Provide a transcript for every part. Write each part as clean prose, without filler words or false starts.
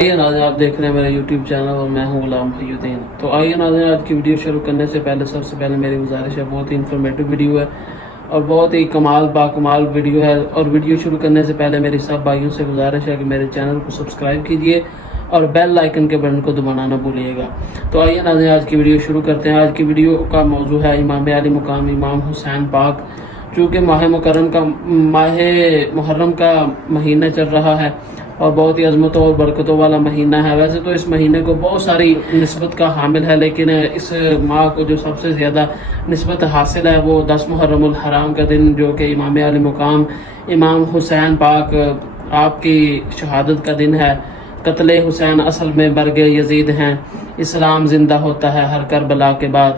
آئیے ناظرین، آپ دیکھ رہے ہیں میرا یوٹیوب چینل اور میں ہوں غلام محی الدین۔ تو آئیے ناظرین، آج کی ویڈیو شروع کرنے سے پہلے سب سے پہلے میری گزارش ہے، بہت ہی انفارمیٹیو ویڈیو ہے اور بہت ہی باکمال ویڈیو ہے۔ اور ویڈیو شروع کرنے سے پہلے میری سب بھائیوں سے گزارش ہے کہ میرے چینل کو سبسکرائب کیجئے اور بیل آئیکن کے بٹن کو دبانا نہ بھولیے گا۔ تو آئیے ناظرین، آج کی ویڈیو شروع کرتے ہیں۔ آج کی ویڈیو کا موضوع ہے امام علی مقام امام حسین پاک۔ چونکہ ماہ محرم کا مہینہ چل رہا ہے اور بہت ہی عظمتوں اور برکتوں والا مہینہ ہے۔ ویسے تو اس مہینے کو بہت ساری نسبت کا حامل ہے، لیکن اس ماہ کو جو سب سے زیادہ نسبت حاصل ہے وہ 10 محرم الحرام کا دن، جو کہ امام علی مقام امام حسین پاک آپ کی شہادت کا دن ہے۔ قتل حسین اصل میں برگ یزید ہیں۔ اسلام زندہ ہوتا ہے ہر کربلا کے بعد۔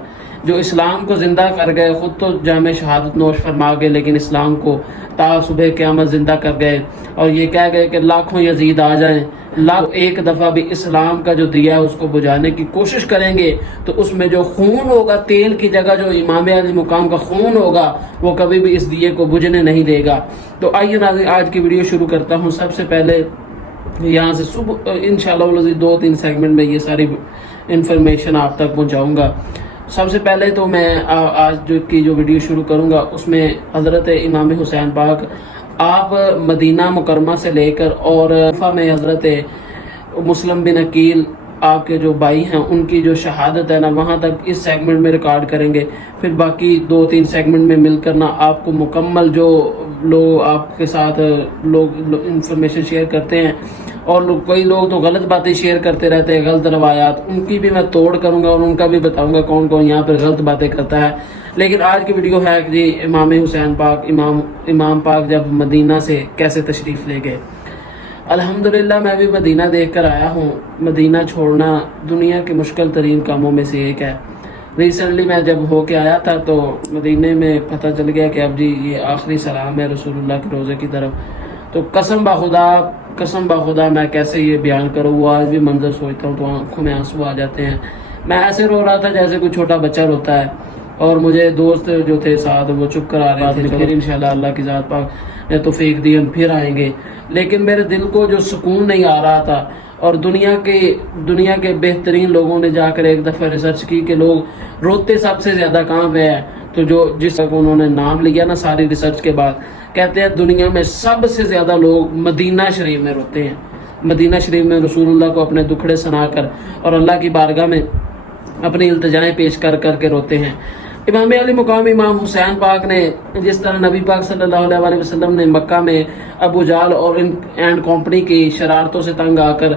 جو اسلام کو زندہ کر گئے خود تو جامع شہادت نوش فرما گئے، لیکن اسلام کو تا صبح قیامت زندہ کر گئے اور یہ کہہ گئے کہ لاکھوں یزید آ جائیں، ایک دفعہ بھی اسلام کا جو دیا ہے اس کو بجھانے کی کوشش کریں گے تو اس میں جو خون ہوگا، تیل کی جگہ جو امام علی مقام کا خون ہوگا، وہ کبھی بھی اس دیے کو بجھنے نہیں دے گا۔ تو آئیے ناظرین، آج کی ویڈیو شروع کرتا ہوں۔ سب سے پہلے یہاں سے صبح انشاءاللہ 2-3 سیگمنٹ میں یہ ساری انفارمیشن آپ تک پہنچاؤں گا۔ سب سے پہلے تو میں آج جو ویڈیو شروع کروں گا اس میں حضرت امام حسین پاک آپ مدینہ مکرمہ سے لے کر اور کوفہ میں حضرت مسلم بن عقیل آپ کے جو بھائی ہیں ان کی جو شہادت ہے نا، وہاں تک اس سیگمنٹ میں ریکارڈ کریں گے۔ پھر باقی 2-3 سیگمنٹ میں مل کر نا آپ کو مکمل جو لوگ آپ کے ساتھ لوگ انفارمیشن شیئر کرتے ہیں اور کئی لوگ تو غلط باتیں شیئر کرتے رہتے ہیں، غلط روایات، ان کی بھی میں توڑ کروں گا اور ان کا بھی بتاؤں گا کون کون یہاں پر غلط باتیں کرتا ہے۔ لیکن آج کی ویڈیو ہے کہ امام حسین پاک امام پاک جب مدینہ سے کیسے تشریف لے گئے۔ الحمدللہ میں بھی مدینہ دیکھ کر آیا ہوں۔ مدینہ چھوڑنا دنیا کے مشکل ترین کاموں میں سے ایک ہے۔ ریسنٹلی میں جب ہو کے آیا تھا تو مدینہ میں پتہ چل گیا کہ اب جی یہ آخری سلام ہے رسول اللہ کے روزے کی طرف۔ تو قسم بخدا میں کیسے یہ بیان کروں، وہ آج بھی منظر سوچتا ہوں تو آنکھوں میں آنسو آ جاتے ہیں۔ میں ایسے رو رہا تھا جیسے کوئی چھوٹا بچہ روتا ہے، اور مجھے دوست جو تھے ساتھ وہ چپ کر آ رہے تھے، پھر انشاءاللہ اللہ کی ذات پاک نے توفیق دی ہم پھر آئیں گے۔ لیکن میرے دل کو جو سکون نہیں آ رہا تھا، اور دنیا کے بہترین لوگوں نے جا کر ایک دفعہ ریسرچ کی کہ لوگ روتے سب سے زیادہ کہاں پہ ہے، تو جس کو انہوں نے نام لیا نا ساری ریسرچ کے بعد، کہتے ہیں دنیا میں سب سے زیادہ لوگ مدینہ شریف میں روتے ہیں۔ مدینہ شریف میں رسول اللہ کو اپنے دکھڑے سنا کر اور اللہ کی بارگاہ میں اپنی التجائیں پیش کر کے روتے ہیں۔ امام علی مقام امام حسین پاک نے جس طرح نبی پاک صلی اللہ علیہ وسلم نے مکہ میں ابو جہل اور اینڈ کمپنی کی شرارتوں سے تنگ آ کر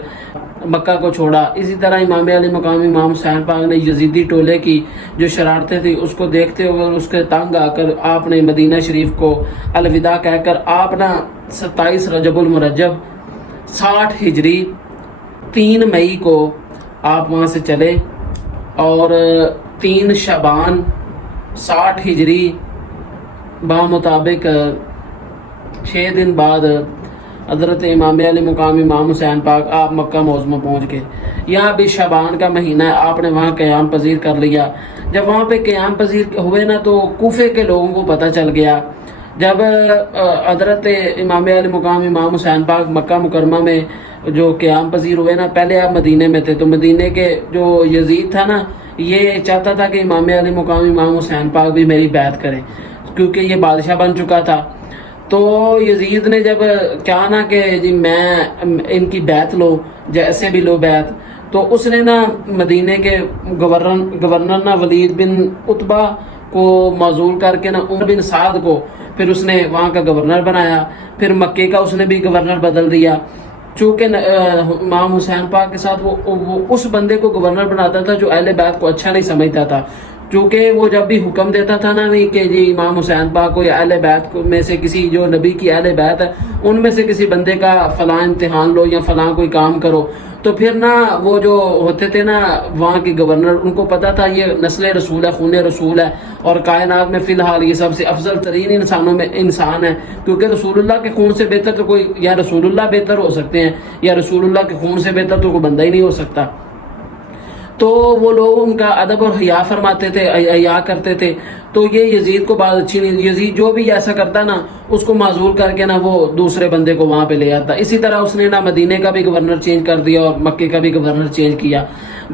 مکہ کو چھوڑا، اسی طرح امام علی مقام امام حسین پاک نے یزیدی ٹولے کی جو شرارتیں تھیں اس کو دیکھتے ہوئے اس کے تنگ آ کر آپ نے مدینہ شریف کو الوداع کہہ کر آپ نا 27 رجب المرجب 60 ہجری 3 مئی کو آپ وہاں سے چلے، اور 3 شعبان 60 ہجری بمطابق 6 دن بعد حضرت امام علی مقام امام حسین پاک آپ مکہ معظمہ پہنچ گئے۔ یہاں بھی شعبان کا مہینہ ہے، آپ نے وہاں قیام پذیر کر لیا۔ جب وہاں پہ قیام پذیر ہوئے نا تو کوفے کے لوگوں کو پتہ چل گیا۔ جب حضرت امام علی مقام امام حسین پاک مکہ مکرمہ میں جو قیام پذیر ہوئے نا، پہلے آپ مدینے میں تھے تو مدینے کے جو یزید تھا نا، یہ چاہتا تھا کہ امام علی مقام امام حسین پاک بھی میری بیعت کریں، کیونکہ یہ بادشاہ بن چکا تھا۔ تو یزید نے جب کہا نا کہ جی میں ان کی بیعت لو، جیسے بھی لو بیعت، تو اس نے نا مدینے کے گورنر نا ولید بن عتبہ کو معزول کر کے نا عمر بن سعد کو پھر اس نے وہاں کا گورنر بنایا۔ پھر مکے کا اس نے بھی گورنر بدل دیا، چونکہ امام حسین پاک کے ساتھ وہ اس بندے کو گورنر بناتا تھا جو اہل بیت کو اچھا نہیں سمجھتا تھا، چونکہ وہ جب بھی حکم دیتا تھا نا کہ جی امام حسین پاک کو یا اہل بیت میں سے کسی جو نبی کی اہل بیت ہے ان میں سے کسی بندے کا فلاں امتحان لو یا فلاں کوئی کام کرو، تو پھر نا وہ جو ہوتے تھے نا وہاں کے گورنر، ان کو پتا تھا یہ نسل رسول ہے، خون رسول ہے، اور کائنات میں فی الحال یہ سب سے افضل ترین انسانوں میں انسان ہے، کیونکہ رسول اللہ کے خون سے بہتر تو کوئی، یا رسول اللہ بہتر ہو سکتے ہیں یا رسول اللہ کے خون سے بہتر تو کوئی بندہ ہی نہیں ہو سکتا۔ تو وہ لوگ ان کا ادب اور حیا فرماتے تھے، حیا کرتے تھے. تو یہ یزید کو بات اچھی نہیں. یزید جو بھی ایسا کرتا نا اس کو معزول کر کے نا وہ دوسرے بندے کو وہاں پہ لے آتا. اسی طرح اس نے نا مدینے کا بھی گورنر چینج کر دیا اور مکے کا بھی گورنر چینج کیا.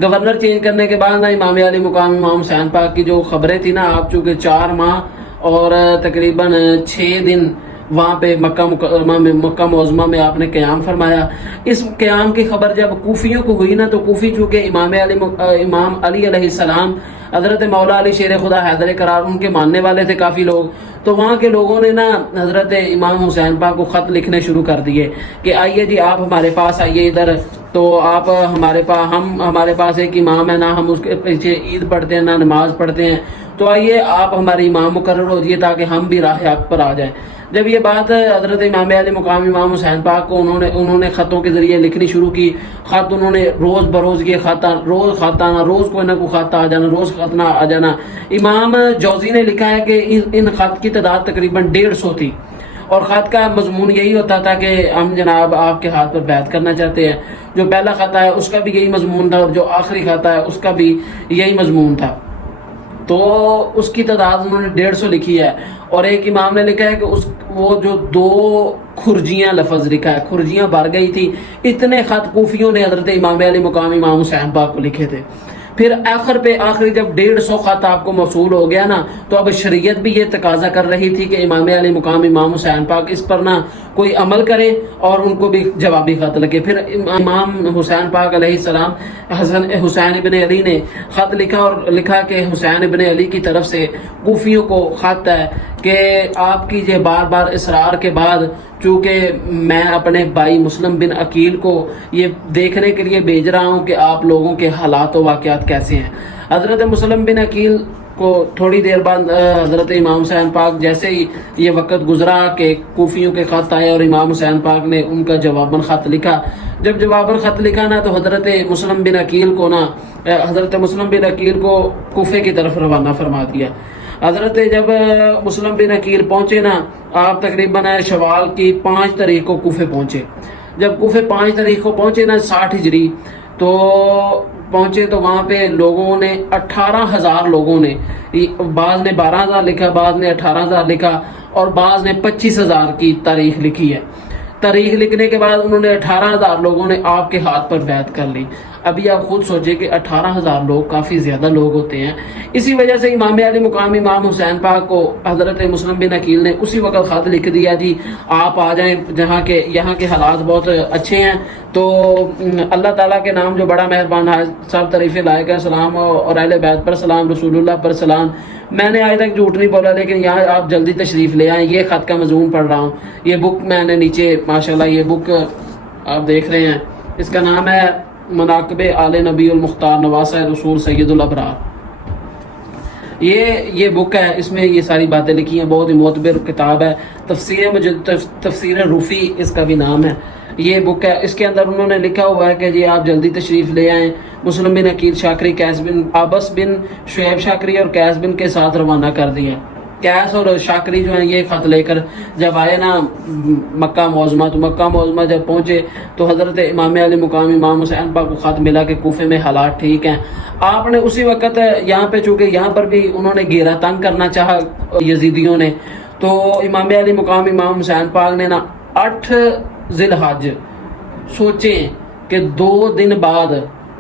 گورنر چینج کرنے کے بعد نا امام علی مقام امام حسین پاک کی جو خبریں تھی نا، آپ چونکہ 4 ماہ اور تقریباً 6 دن وہاں پہ مکہ معظمہ میں آپ نے قیام فرمایا. اس قیام کی خبر جب کوفیوں کو ہوئی نا، تو کوفی چونکہ امام علی علیہ السلام حضرت مولا علی شیر خدا حیدر قرار ان کے ماننے والے تھے کافی لوگ. تو وہاں کے لوگوں نے نا حضرت امام حسین پاک کو خط لکھنے شروع کر دیے کہ آئیے جی آپ ہمارے پاس آئیے ادھر. تو آپ ہمارے پاس ایک امام ہے، نہ ہم اس کے پیچھے عید پڑھتے ہیں نہ نماز پڑھتے ہیں، تو آئیے آپ ہمارے امام مقرر ہو جائیے تاکہ ہم بھی راہ حق پر آ جائیں. جب یہ بات حضرت امام علی مقام امام حسین پاک کو انہوں نے خطوں کے ذریعے لکھنی شروع کی. خط انہوں نے روز بروز یہ خط آنا، روز کوئی نہ کوئی خط آ جانا، روز خط نہ آ جانا. امام جوزی نے لکھا ہے کہ ان خط کی تعداد تقریباً 150 تھی، اور خط کا مضمون یہی ہوتا تھا کہ ہم جناب آپ کے ہاتھ پر بیعت کرنا چاہتے ہیں. جو پہلا خط آیا اس کا بھی یہی مضمون تھا، اور جو آخری خط آیا اس کا بھی یہی مضمون تھا. تو اس کی تعداد انہوں نے 150 لکھی ہے. اور ایک امام نے لکھا ہے کہ وہ جو 2 کھرجیاں لفظ لکھا ہے، کھرجیاں بھر گئی تھی. اتنے خط کوفیوں نے حضرت امام علی مقام امام حسین پاک کو لکھے تھے. پھر آخری جب 150 خط آپ کو موصول ہو گیا نا، تو اب شریعت بھی یہ تقاضا کر رہی تھی کہ امام علی مقام امام حسین پاک اس پر نہ کوئی عمل کرے اور ان کو بھی جوابی خط لگے. پھر امام حسین پاک علیہ السلام حسین ابن علی نے خط لکھا، اور لکھا کہ حسین ابن علی کی طرف سے کوفیوں کو خط ہے کہ آپ کیجئے بار بار اصرار کے بعد، چونکہ میں اپنے بھائی مسلم بن عقیل کو یہ دیکھنے کے لیے بھیج رہا ہوں کہ آپ لوگوں کے حالات و واقعات کیسے ہیں. حضرت مسلم بن عقیل کو تھوڑی دیر بعد حضرت امام حسین پاک جیسے ہی یہ وقت گزرا کہ کوفیوں کے خط آئے اور امام حسین پاک نے ان کا جواباً خط لکھا. جب جواباً خط لکھا نا، تو حضرت مسلم بن عقیل کو کوفے کی طرف روانہ فرما دیا. حضرت جب مسلم بن عقیل پہنچے نا، آپ تقریباً شوال کی 5 تاریخ کو کوفے پہنچے. جب کوفے 5 تاریخ کو پہنچے نا 60 ہجری تو پہنچے، تو وہاں پہ لوگوں نے 18,000 لوگوں نے، بعض نے 12,000 لکھا، بعض نے 18,000 لکھا، اور بعض نے 25,000 کی تاریخ لکھی ہے. تاریخ لکھنے کے بعد انہوں نے 18,000 لوگوں نے آپ کے ہاتھ پر بیعت کر لی. ابھی آپ خود سوچیں کہ 18,000 لوگ کافی زیادہ لوگ ہوتے ہیں. اسی وجہ سے امام علی مقام امام حسین پاک کو حضرت مسلم بن عقیل نے اسی وقت خط لکھ دیا جی آپ آ جائیں، یہاں کے حالات بہت اچھے ہیں. تو اللہ تعالیٰ کے نام جو بڑا مہربان ہے، سب تعریف لائق ہے، سلام اور اہل بیت پر سلام، رسول اللہ پر سلام. میں نے آج تک جھوٹ نہیں بولا، لیکن یہاں آپ جلدی تشریف لے آئیں. یہ خط کا مضمون پڑھ رہا ہوں. یہ بک میں نے نیچے ماشاءاللہ یہ بک آپ دیکھ رہے ہیں، اس کا نام ہے مناقب آل نبی المختار نواسہ رسول سید الابرار. یہ بک ہے، اس میں یہ ساری باتیں لکھی ہیں. بہت ہی معتبر کتاب ہے. تفسیر روفی اس کا بھی نام ہے. یہ بک ہے، اس کے اندر انہوں نے لکھا ہوا ہے کہ جی آپ جلدی تشریف لے آئیں. مسلم بن عقیل شاکری قیس بن عبس بن شعیب شاکری اور قیس بن کے ساتھ روانہ کر دیا. قیس اور شاکری جو ہیں یہ خط لے کر جب آئے نا مکہ معظمہ، تو مکہ معظمہ جب پہنچے تو حضرت امام علی مقام امام حسین پاک کو خط ملا کہ کوفے میں حالات ٹھیک ہیں. آپ نے اسی وقت یہاں پہ، چونکہ یہاں پر بھی انہوں نے گھیرا تنگ کرنا چاہا یزیدیوں نے، تو امام علی مقام امام حسین پاک نے نا 8 ذی الحج سوچیں کہ 2 دن بعد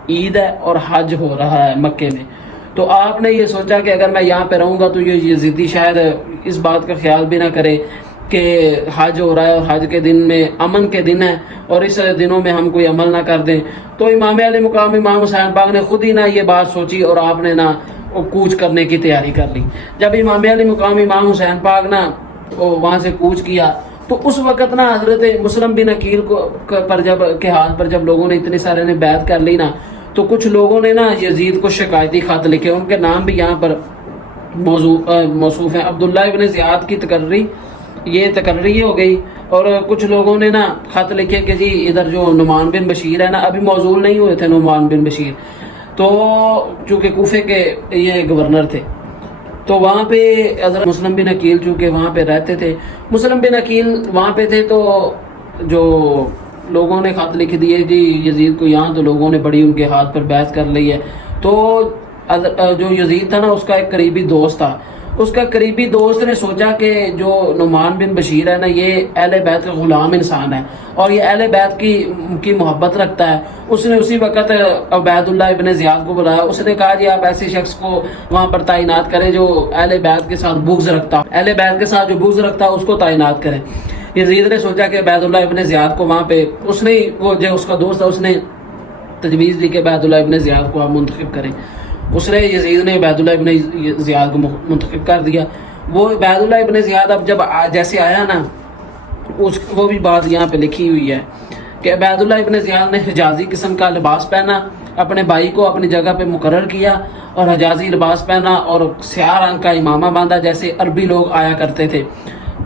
عید ہے اور حج ہو رہا ہے مکے میں. تو آپ نے یہ سوچا کہ اگر میں یہاں پہ رہوں گا تو یہ یزیدی شاید اس بات کا خیال بھی نہ کرے کہ حج ہو رہا ہے اور حج کے دن میں امن کے دن ہے اور اس دنوں میں ہم کوئی عمل نہ کر دیں. تو امام علی مقام امام حسین پاک نے خود ہی نہ یہ بات سوچی اور آپ نے نہ کوچ کرنے کی تیاری کر لی. جب امام علی مقام امام حسین پاک نہ وہاں سے کوچ کیا تو اس وقت نا حضرت مسلم بن عقیل کے ہاتھ پر جب لوگوں نے اتنے سارے نے بیعت کر لی نا، تو کچھ لوگوں نے نا یزید کو شکایتی خط لکھے. ان کے نام بھی یہاں پر موصوف ہیں. عبداللہ ابن زیاد کی تقرری ہو گئی، اور کچھ لوگوں نے نا خط لکھے کہ جی ادھر جو نعمان بن بشیر ہے نا، ابھی موصول نہیں ہوئے تھے نعمان بن بشیر، تو چونکہ کوفے کے یہ گورنر تھے، تو وہاں پہ حضرت مسلم بن عقیل چونکہ وہاں پہ رہتے تھے، مسلم بن عقیل وہاں پہ تھے، تو جو لوگوں نے خط لکھ دیے جی یزید کو یہاں، تو لوگوں نے بڑی ان کے ہاتھ پر بیعت کر لی ہے. تو جو یزید تھا نا اس کا ایک قریبی دوست تھا، اس کا قریبی دوست نے سوچا کہ جو نعمان بن بشیر ہے نا یہ اہل بیت کا غلام انسان ہے اور یہ اہل بیت کی محبت رکھتا ہے. اس نے اسی وقت عبید اللہ ابن زیاد کو بلایا. اس نے کہا جی آپ ایسے شخص کو وہاں پر تعینات کریں جو اہل بیت کے ساتھ بغض رکھتا، اہل بیت کے ساتھ جو بغض رکھتا اس کو تعینات کریں. یزید نے سوچا کہ عبید اللہ ابن زیاد کو وہاں پہ، اس نے وہ جو اس کا دوست تھا اس نے تجویز دی کہ عبید اللہ ابن زیاد کو آپ منتخب کریں. اس نے یزید نے عبید اللہ ابن زیاد کو منتخب کر دیا. وہ عبید اللہ ابن زیاد اب جب جیسے آیا نا، وہ بھی بات یہاں پہ لکھی ہوئی ہے کہ عبید اللہ ابن زیاد نے حجازی قسم کا لباس پہنا، اپنے بھائی کو اپنی جگہ پہ مقرر کیا اور حجازی لباس پہنا اور سیاہ رنگ کا امامہ باندھا جیسے عربی لوگ آیا کرتے تھے.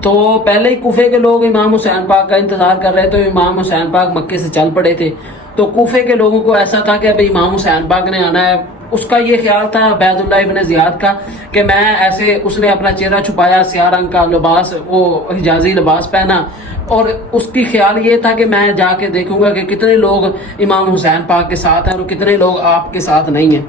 تو پہلے ہی کوفے کے لوگ امام حسین پاک کا انتظار کر رہے تھے. امام حسین پاک مکے سے چل پڑے تھے تو کوفے کے لوگوں کو ایسا تھا کہ اب امام حسین پاک نے آنا ہے. اس کا یہ خیال تھا عبید اللہ ابن زیاد کا کہ میں ایسے، اس نے اپنا چہرہ چھپایا، سیاہ رنگ کا لباس، وہ حجازی لباس پہنا اور اس کی خیال یہ تھا کہ میں جا کے دیکھوں گا کہ کتنے لوگ امام حسین پاک کے ساتھ ہیں اور کتنے لوگ آپ کے ساتھ نہیں ہیں.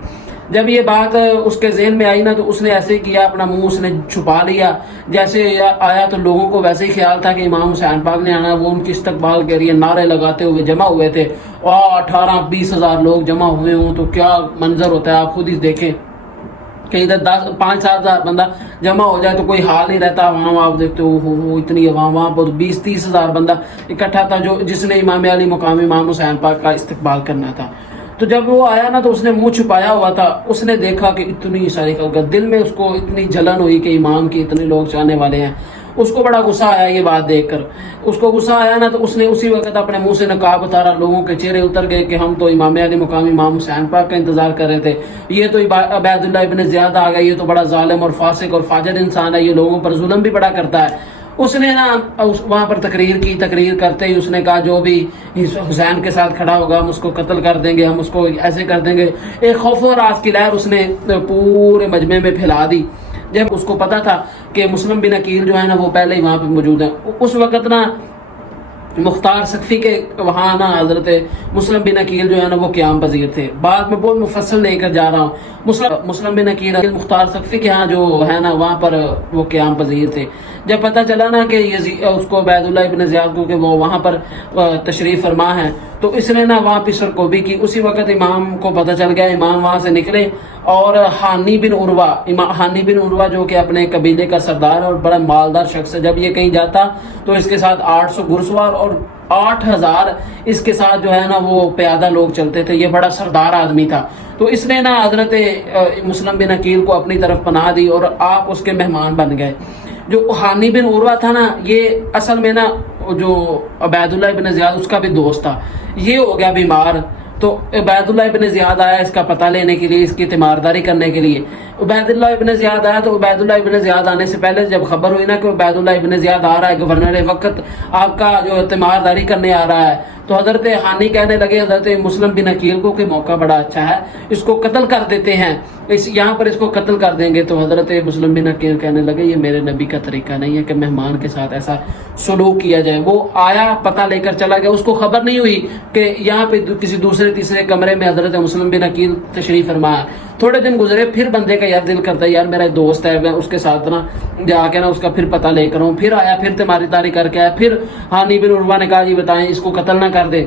جب یہ بات اس کے ذہن میں آئی نا تو اس نے ایسے ہی کیا، اپنا منہ اس نے چھپا لیا. جیسے آیا تو لوگوں کو ویسے ہی خیال تھا کہ امام حسین پاک نے آنا. وہ ان کی استقبال کے لیے نعرے لگاتے ہوئے جمع ہوئے تھے. 18-20 ہزار لوگ جمع ہوئے ہوں تو کیا منظر ہوتا ہے آپ خود ہی دیکھیں کہ ادھر 5-7 ہزار بندہ جمع ہو جائے تو کوئی حال نہیں رہتا. وہاں آپ دیکھتے ہو اتنی عوام، وہاں پر 20-30 ہزار بندہ اکٹھا تھا جس نے امام علی مقام امام حسین پاک کا استقبال کرنا تھا. تو جب وہ آیا نا تو اس نے منہ چھپایا ہوا تھا. اس نے دیکھا کہ اتنی ساری دل میں اس کو اتنی جلن ہوئی کہ امام کی اتنے لوگ چاہنے والے ہیں. اس کو بڑا غصہ آیا یہ بات دیکھ کر. اس کو غصہ آیا نا تو اس نے اسی وقت اپنے منہ سے نقاب اتارا. لوگوں کے چہرے اتر گئے کہ ہم تو امام علی مقام امام حسین پاک کا انتظار کر رہے تھے، یہ تو عبید اللہ ابن زیاد آ گئے، یہ تو بڑا ظالم اور فاسق اور فاجر انسان ہے، یہ لوگوں پر ظلم بھی بڑا کرتا ہے. اس نے نا وہاں پر تقریر کی. تقریر کرتے ہی اس نے کہا جو بھی حسین کے ساتھ کھڑا ہوگا ہم اس کو قتل کر دیں گے، ہم اس کو ایسے کر دیں گے. ایک خوف و راز کی لہر اس نے پورے مجمع میں پھیلا دی. جب اس کو پتا تھا کہ مسلم بن عقیل جو ہے نا وہ پہلے ہی وہاں پہ موجود ہیں. اس وقت نا مختار سقفی کے وہاں نا حضرت مسلم بن عقیل جو ہے نا وہ قیام پذیر تھے. بعد میں بہت مفصل لے کر جا رہا ہوں. مسلم بن عقیل مختار سقفی کے ہاں جو ہے نا وہاں پر وہ قیام پذیر تھے. جب پتہ چلا نا کہ اس کو عبید اللہ ابن زیاد کو کہ وہ وہاں پر تشریف فرما ہے تو اس نے نا وہاں پہ سرکوبی کی. اسی وقت امام کو پتہ چل گیا. امام وہاں سے نکلے اور حانی بن عروہ جو کہ اپنے قبیلے کا سردار اور بڑا مالدار شخص ہے، جب یہ کہیں جاتا تو اس کے ساتھ 800 گھڑسوار اور 8000 اس کے ساتھ جو ہے نا وہ پیادہ لوگ چلتے تھے. یہ بڑا سردار آدمی تھا. تو اس نے نا حضرت مسلم بن عقیل کو اپنی طرف پناہ دی اور آپ اس کے مہمان بن گئے. جو حانی بن عروہ تھا نا یہ اصل میں نا جو عبید اللہ ابن زیاد اس کا بھی دوست تھا. یہ ہو گیا بیمار تو عبید اللہ ابن زیاد آیا اس کا پتہ لینے کے لیے، اس کی تیمارداری کرنے کے لیے. عبید اللہ ابن زیاد آیا تو عبید اللہ ابن زیاد آنے سے پہلے جب خبر ہوئی نا کہ عبید اللہ ابن زیاد آ رہا ہے، گورنر وقت آپ کا جو تیمارداری کرنے آ رہا ہے، تو حضرت حانی کہنے لگے حضرت مسلم بن عقیل کو کہ موقع بڑا اچھا ہے، اس کو قتل کر دیتے ہیں، یہاں پر اس کو قتل کر دیں گے. تو حضرت مسلم بن عقیل کہنے لگے یہ میرے نبی کا طریقہ نہیں ہے کہ مہمان کے ساتھ ایسا سلوک کیا جائے. وہ آیا پتہ لے کر چلا گیا. اس کو خبر نہیں ہوئی کہ یہاں پہ کسی دوسرے تیسرے کمرے میں حضرت مسلم بن عقیل تشریف فرمایا. تھوڑے دن گزرے پھر بندے کا یار دل کرتا ہے یار میرا دوست ہے، میں اس کے ساتھ نا جا کے نا اس کا پھر پتہ لے کر ہوں. پھر آیا، پھر تیمارداری کر کے آیا. پھر حانی بن عروہ نے کہا جی بتائیں اس کو قتل نہ کر دے.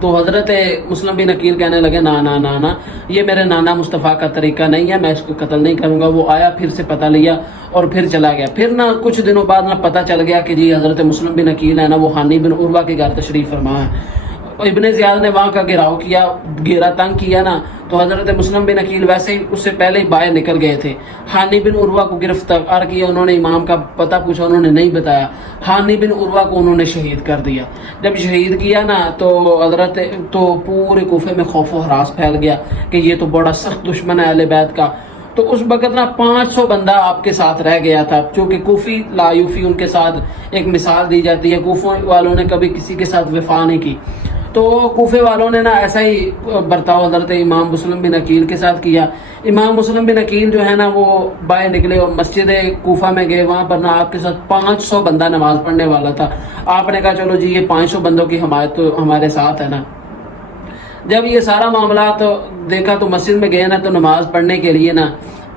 تو حضرت مسلم بن عقیل کہنے لگے نا یہ میرے نانا مصطفیٰ کا طریقہ نہیں ہے، میں اس کو قتل نہیں کروں گا. وہ آیا، پھر سے پتہ لیا اور پھر چلا گیا. پھر نا کچھ دنوں بعد نا پتہ چل گیا کہ جی حضرت مسلم بن عقیل ہے نا وہ حانی بن عروہ کے گھر تشریف فرما ہے. ابن زیاد نے وہاں کا گھیراؤ کیا، گھیرا تنگ کیا نا تو حضرت مسلم بن عقیل ویسے ہی اس سے پہلے ہی باہر نکل گئے تھے. حانی بن عروہ کو گرفتار کیا. انہوں نے امام کا پتہ پوچھا، انہوں نے نہیں بتایا. حانی بن عروہ کو انہوں نے شہید کر دیا. جب شہید کیا نا تو حضرت تو پورے کوفے میں خوف و ہراس پھیل گیا کہ یہ تو بڑا سخت دشمن ہے اہل بیت کا. تو اس وقت نا 500 بندہ آپ کے ساتھ رہ گیا تھا، چونکہ کوفی لا یوفی ان کے ساتھ ایک مثال دی جاتی ہے. کوفے والوں نے کبھی کسی کے ساتھ وفا نہیں کی. تو کوفے والوں نے نا ایسا ہی برتاؤ حضرت امام مسلم بن عقیل کے ساتھ کیا. امام مسلم بن عقیل جو ہے نا وہ باہر نکلے اور مسجد کوفہ میں گئے. وہاں پر نا آپ کے ساتھ 500 بندہ نماز پڑھنے والا تھا. آپ نے کہا چلو جی یہ 500 بندوں کی حمایت تو ہمارے ساتھ ہے نا. جب یہ سارا معاملات دیکھا تو مسجد میں گئے نا تو نماز پڑھنے کے لیے نا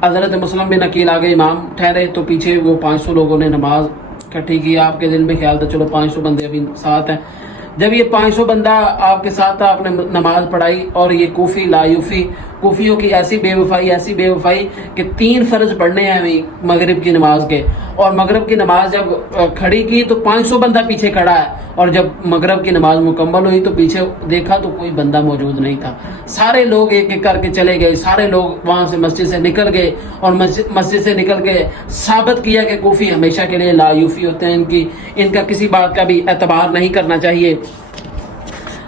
حضرت مسلم بن عقیل آگے امام ٹھہرے تو پیچھے وہ 500 لوگوں نے نماز اکٹھی کی. آپ کے دل میں خیال تھا چلو 500 بندے ابھی ساتھ ہیں. جب یہ 500 بندہ آپ کے ساتھ تھا, آپ نے نماز پڑھائی, اور یہ کوفی لایوفی کوفیوں کی ایسی بے وفائی کہ 3 فرض پڑھنے ہیں ابھی مغرب کی نماز کے, اور مغرب کی نماز جب کھڑی کی تو 500 بندہ پیچھے کھڑا ہے, اور جب مغرب کی نماز مکمل ہوئی تو پیچھے دیکھا تو کوئی بندہ موجود نہیں تھا. سارے لوگ ایک ایک کر کے چلے گئے, سارے لوگ وہاں سے مسجد سے نکل گئے, اور مسجد سے نکل کے ثابت کیا کہ کوفی ہمیشہ کے لیے لایوفی ہوتے ہیں, ان کا کسی بات کا بھی اعتبار نہیں کرنا چاہیے.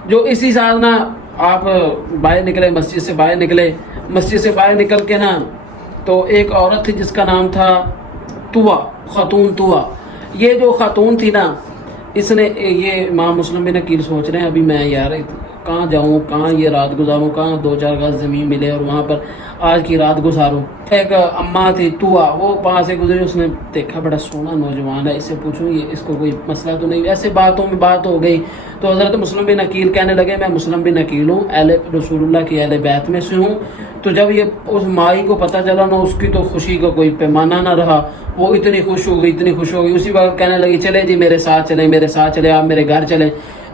جو اسی سال نا آپ باہر نکلے, مسجد سے باہر نکل کے نا تو ایک عورت تھی جس کا نام تھا خاتون طوا. یہ جو خاتون تھی نا, اس نے یہ امام مسلم بن عقیل سوچ رہے ہیں ابھی میں یار کہاں جاؤں, کہاں یہ رات گزاروں, کہاں 2-4 گز زمین ملے اور وہاں پر آج کی رات گزاروں. ایک اماں تھی طوا, وہ وہاں سے گزری, اس نے دیکھا بڑا سونا نوجوان ہے, اس سے پوچھوں یہ اس کو کوئی مسئلہ تو نہیں. ایسے باتوں میں بات ہو گئی تو حضرت مسلم بن عقیل کہنے لگے میں مسلم بن عقیل ہوں, اہل رسول اللہ کی اہل بیت میں سے ہوں. تو جب یہ اس مائی کو پتہ چلا نا, اس کی تو خوشی کا کوئی پیمانہ نہ رہا, وہ اتنی خوش ہو گئی. اسی وقت کہنے لگی چلے جی میرے ساتھ چلے, آپ میرے گھر چلیں.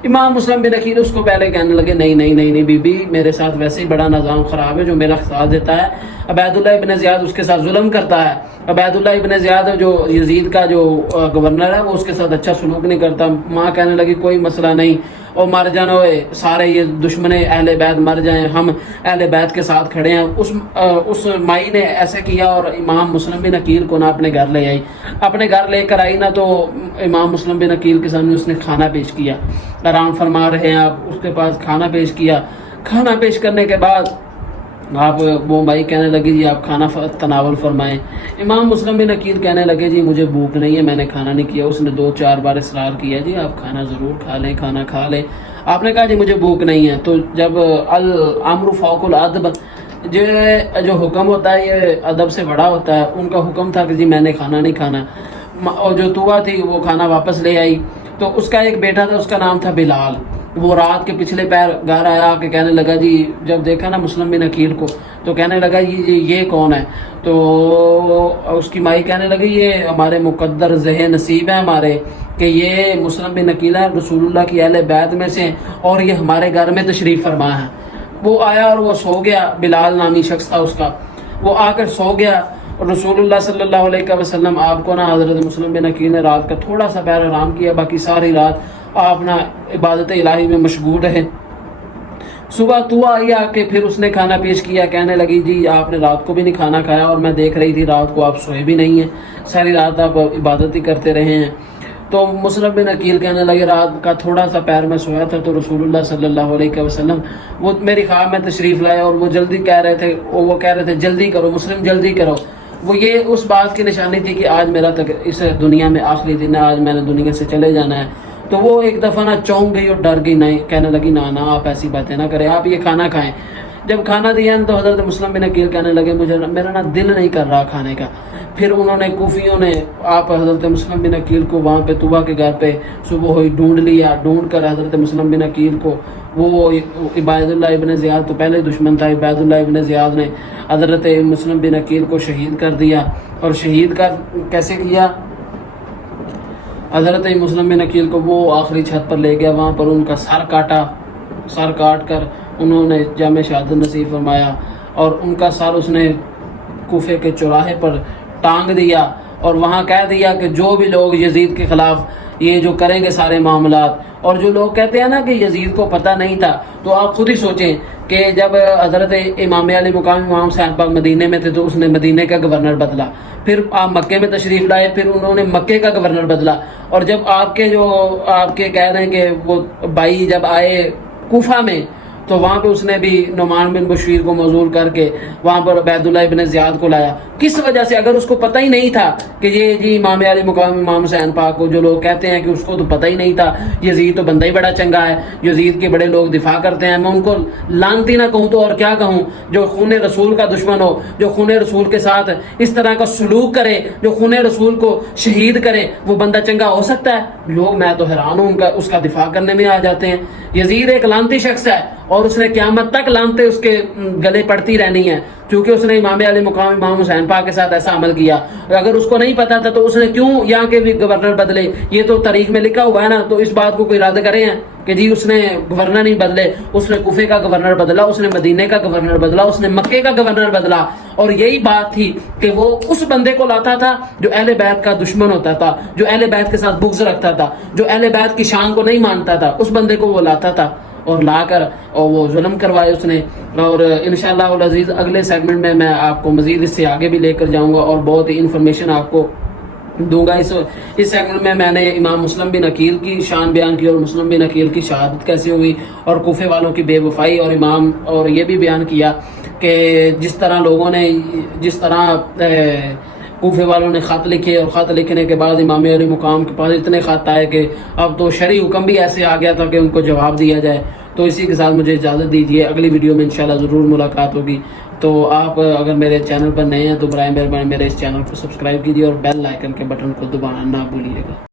امام مسلم بن عقیل اس کو پہلے کہنے لگے نہیں بی بی, میرے ساتھ ویسے ہی بڑا نظام خراب ہے جو میرا ساتھ دیتا ہے. عبید اللہ ابن زیاد اس کے ساتھ ظلم کرتا ہے. عبید اللہ ابن زیاد جو یزید کا جو گورنر ہے وہ اس کے ساتھ اچھا سلوک نہیں کرتا. ماں کہنے لگی کوئی مسئلہ نہیں, اور مر جانا ہوئے سارے یہ دشمن اہل بیت مر جائیں, ہم اہل بیت کے ساتھ کھڑے ہیں. اس مائی نے ایسے کیا اور امام مسلم بن عقیل کو نا اپنے گھر لے آئی. اپنے گھر لے کر آئی نا تو امام مسلم بن عقیل کے سامنے اس نے کھانا پیش کیا. آرام فرما رہے ہیں آپ, اس کے پاس کھانا پیش کیا. کھانا پیش کرنے کے بعد آپ وہ بھائی کہنے لگی جی آپ کھانا تناول فرمائیں. امام مسلم بن عقیل کہنے لگے جی مجھے بھوک نہیں ہے, میں نے کھانا نہیں کیا. اس نے 2-4 بار اصرار کیا جی آپ کھانا ضرور کھا لیں, کھانا کھا لیں. آپ نے کہا جی مجھے بھوک نہیں ہے. تو جب الامر فوق الادب, جو حکم ہوتا ہے یہ ادب سے بڑا ہوتا ہے, ان کا حکم تھا کہ جی میں نے کھانا نہیں کھانا. اور جو طوا تھی وہ کھانا واپس لے آئی. تو اس کا ایک بیٹا تھا, اس کا نام تھا بلال. وہ رات کے پچھلے پیر گھر آیا کہ کہنے لگا جی جب دیکھا نا مسلم بن عقیل کو تو کہنے لگا یہ کون ہے. تو اس کی مائی کہنے لگی یہ ہمارے مقدر ذہن نصیب ہے ہمارے کہ یہ مسلم بن عقیل ہے, رسول اللہ کی اہل بیت میں سے, اور یہ ہمارے گھر میں تشریف فرما ہے. وہ آیا اور وہ سو گیا. بلال نامی شخص تھا اس کا, وہ آ کر سو گیا. اور رسول اللہ صلی اللہ علیہ وسلم آپ کو نا حضرت مسلم بن عقیل نے رات کا تھوڑا سا پیر آرام کیا, باقی ساری رات آپ نا عبادت الہی میں مشغول رہے. صبح طوا آئی آ کے پھر اس نے کھانا پیش کیا. کہنے لگی جی آپ نے رات کو بھی نہیں کھانا کھایا, اور میں دیکھ رہی تھی رات کو آپ سوئے بھی نہیں ہیں, ساری رات آپ عبادت ہی کرتے رہے ہیں. تو مسلم بن عقیل کہنے لگے رات کا تھوڑا سا پیر میں سویا تھا تو رسول اللہ صلی اللہ علیہ وسلم وہ میری خواب میں تشریف لائے, اور وہ جلدی کہہ رہے تھے جلدی کرو مسلم جلدی کرو. وہ یہ اس بات کی نشانی تھی کہ آج میرا اس دنیا میں آخری دن ہے, آج میں نے دنیا سے چلے جانا ہے. تو وہ ایک دفعہ نا چونک گئی اور ڈر گئی, نہیں کہنے لگی نا آپ ایسی باتیں نہ کریں, آپ یہ کھانا کھائیں. جب کھانا دیا تو حضرت مسلم بن عقیل کہنے لگے میرا نا دل نہیں کر رہا کھانے کا. پھر انہوں نے کوفیوں نے آپ حضرت مسلم بن عقیل کو وہاں پہ طوا کے گھر پہ صبح ہوئی ڈھونڈ لیا. ڈھونڈ کر حضرت مسلم بن عقیل کو وہ عبید اللہ ابن زیاد تو پہلے دشمن تھا, عبید اللہ ابن زیاد نے حضرت مسلم بن عقیل کو شہید کر دیا. اور شہید کیسے کیا؟ حضرت مسلم بن عقیل کو وہ آخری چھت پر لے گیا, وہاں پر ان کا سر کاٹ کر انہوں نے جامع شہادت نصیب فرمایا, اور ان کا سر اس نے کوفے کے چوراہے پر ٹانگ دیا, اور وہاں کہہ دیا کہ جو بھی لوگ یزید کے خلاف یہ جو کریں گے سارے معاملات. اور جو لوگ کہتے ہیں نا کہ یزید کو پتہ نہیں تھا, تو آپ خود ہی سوچیں کہ جب حضرت امام علی مقام امام صاحب پاک مدینے میں تھے تو اس نے مدینے کا گورنر بدلا. پھر آپ مکے میں تشریف لائے, پھر انہوں نے مکے کا گورنر بدلا. اور جب آپ کے کہہ رہے ہیں کہ وہ بھائی جب آئے کوفہ میں تو وہاں پہ اس نے بھی نعمان بن بشیر کو معزول کر کے وہاں پر عبید اللہ ابن زیاد کو لایا. کس وجہ سے؟ اگر اس کو پتہ ہی نہیں تھا کہ یہ جی امام علی مقام امام حسین پاک کو, جو لوگ کہتے ہیں کہ اس کو تو پتہ ہی نہیں تھا, یزید تو بندہ ہی بڑا چنگا ہے, یزید کے بڑے لوگ دفاع کرتے ہیں, میں ان کو لانتی نہ کہوں تو اور کیا کہوں, جو خون رسول کا دشمن ہو, جو خون رسول کے ساتھ اس طرح کا سلوک کرے, جو خون رسول کو شہید کرے, وہ بندہ چنگا ہو سکتا ہے؟ لوگ میں تو حیران ہوں, اس کا دفاع کرنے میں آ جاتے ہیں. یزید ایک لانتی شخص ہے, اور اس نے قیامت تک لعنتیں اس کے گلے پڑتی رہنی ہیں، کیونکہ اس نے امام علی مقام امام حسین پاک کے ساتھ ایسا عمل کیا. اگر اس کو نہیں پتا تھا تو اس نے کیوں یہاں کے بھی گورنر بدلے؟ یہ تو تاریخ میں لکھا ہوا ہے نا. تو اس بات کو کوئی رد کرے ہیں کہ جی اس نے گورنر نہیں بدلے، اس نے کوفے کا گورنر بدلا، اس نے مدینے کا گورنر بدلا، اس نے مکے کا گورنر بدلا. اور یہی بات تھی کہ وہ اس بندے کو لاتا تھا جو اہل بیت کا دشمن ہوتا تھا، جو اہل بیت کے ساتھ بغض رکھتا تھا، جو اہل بیت کی شان کو نہیں مانتا تھا، اس بندے کو وہ لاتا تھا اور لا کر اور وہ ظلم کروائے اس نے. اور انشاءاللہ العزیز اگلے سیگمنٹ میں آپ کو مزید اس سے آگے بھی لے کر جاؤں گا اور بہت ہی انفارمیشن آپ کو دوں گا. اس سیگمنٹ میں نے امام مسلم بن عقیل کی شان بیان کی اور مسلم بن عقیل کی شہادت کیسے ہوئی اور کوفے والوں کی بے وفائی اور یہ بھی بیان کیا کہ جس طرح لوگوں نے کوفے والوں نے خط لکھے اور خط لکھنے کے بعد امام علی مقام کے پاس اتنے خط آئے کہ اب تو شرعی حکم بھی ایسے آ گیا تھا کہ ان کو جواب دیا جائے. تو اسی کے ساتھ مجھے اجازت دیجیے، اگلی ویڈیو میں انشاءاللہ ضرور ملاقات ہوگی. تو آپ اگر میرے چینل پر نئے ہیں تو برائے مہربانی میرے اس چینل کو سبسکرائب کیجیے اور بیل آئیکن کے بٹن کو دبانا نہ بھولیے گا.